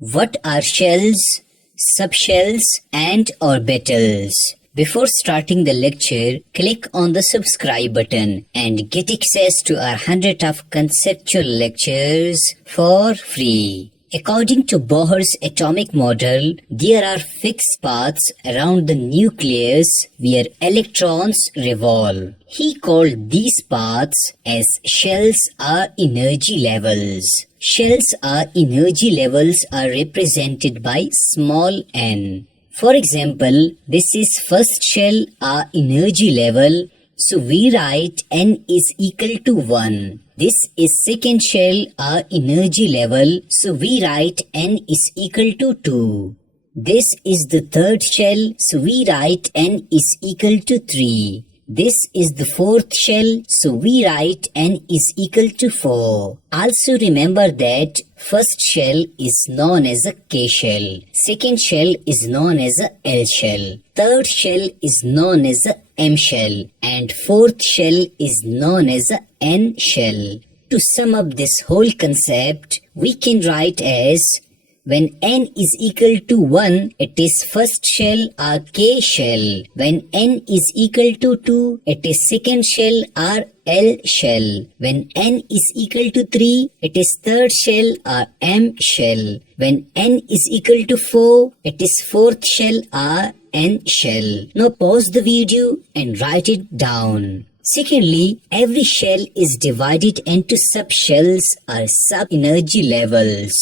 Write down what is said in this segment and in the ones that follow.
What are shells, subshells, and orbitals? Before starting the lecture, click on the subscribe button and get access to our 100 of conceptual lectures for free. According to Bohr's atomic model, there are fixed paths around the nucleus where electrons revolve. He called these paths as shells or energy levels. Shells or energy levels are represented by small n. For example, this is first shell or energy level, so we write n is equal to 1. This is second shell or energy level, so we write n is equal to 2. This is the third shell, so we write n is equal to 3. This is the fourth shell, so we write n is equal to 4. Also remember that first shell is known as a K shell, second shell is known as a L shell, third shell is known as a M shell, and fourth shell is known as a N shell. To sum up this whole concept, we can write as when n is equal to 1, it is first shell or K shell. When n is equal to 2, it is second shell or L shell. When n is equal to 3, it is third shell or M shell. When n is equal to 4, it is fourth shell or N shell. Now pause the video and write it down. Secondly, every shell is divided into subshells or sub-energy levels.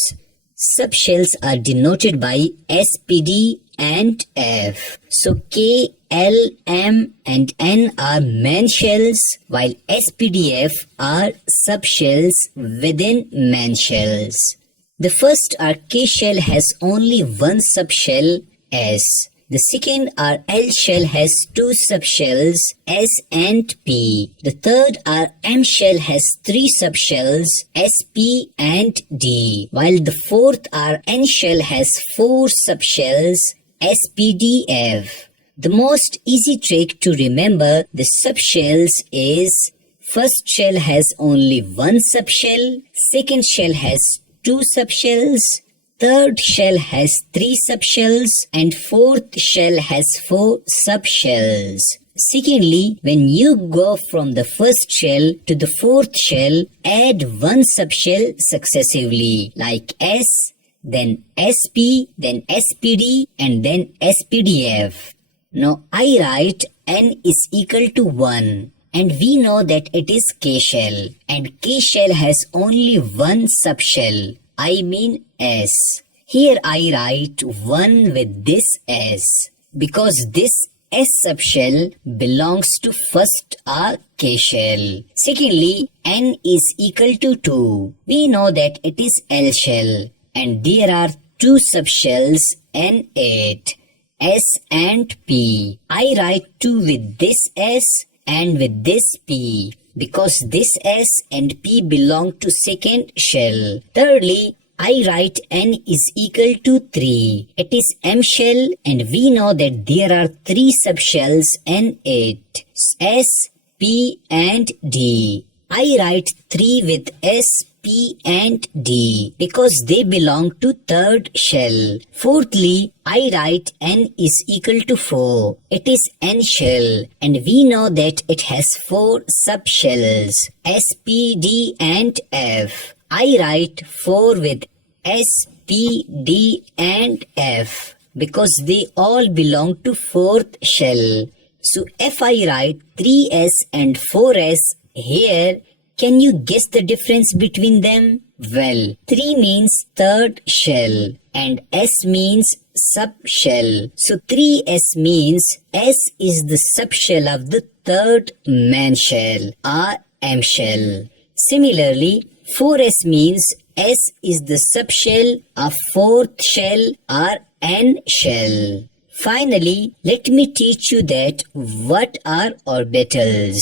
Subshells are denoted by SPD and F. So K, L, M and N are main shells, while SPDF are subshells within main shells. The first or K shell has only one subshell, S. The second or L shell has two subshells, S and P. The third or M shell has three subshells, SP and D. While the fourth or N shell has four subshells, SPDF. The most easy trick to remember the subshells is first shell has only one subshell, second shell has two subshells, third shell has three subshells, and fourth shell has four subshells. Secondly, when you go from the first shell to the fourth shell, add one subshell successively, like S, then SP, then SPD, and then SPDF. Now I write n is equal to 1. And we know that it is K shell, and K shell has only one subshell, I mean S. Here I write 1 with this S, because this S subshell belongs to first or K shell. Secondly, N is equal to 2. We know that it is L shell, and there are two subshells N8, S and P. I write 2 with this S and with this P, because this S and P belong to second shell. Thirdly, I write n is equal to 3. It is M shell, and we know that there are three subshells N8, S, P and D. I write 3 with S, P and D because they belong to third shell. Fourthly, I write n is equal to 4. It is N shell, and we know that it has four subshells, S, P, D and F. I write 4 with S, P, D and F because they all belong to fourth shell. So if I write 3S and 4S here, can you guess the difference between them? Well, 3 means third shell and S means subshell. So 3S means S is the subshell of the third main shell or M shell. Similarly, 4S means S is the subshell of fourth shell or N shell. Finally, let me teach you that what are orbitals.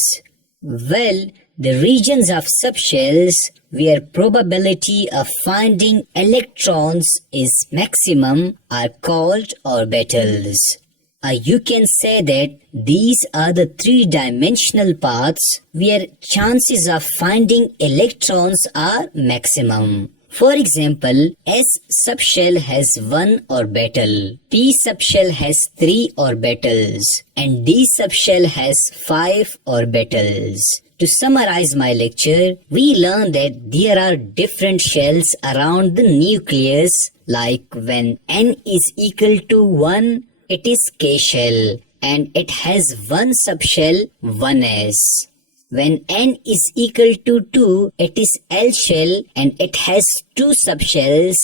Well, the regions of subshells where probability of finding electrons is maximum are called orbitals. You can say that these are the three-dimensional paths where chances of finding electrons are maximum. For example, S subshell has 1 orbital, P subshell has 3 orbitals, and D subshell has 5 orbitals. To summarize my lecture, we learned that there are different shells around the nucleus, like when N is equal to 1, it is K shell, and it has one subshell, 1s. When N is equal to 2, it is L shell and it has two subshells,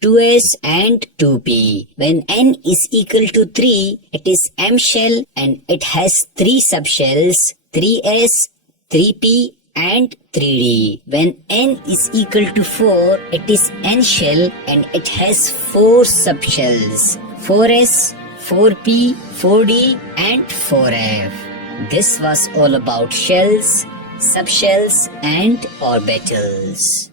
2s and 2p. When N is equal to 3, it is M shell and it has three subshells, 3s, 3p and 3d. When N is equal to 4, it is N shell and it has four subshells, 4s, 4p, 4d and 4f. This was all about shells, subshells and orbitals.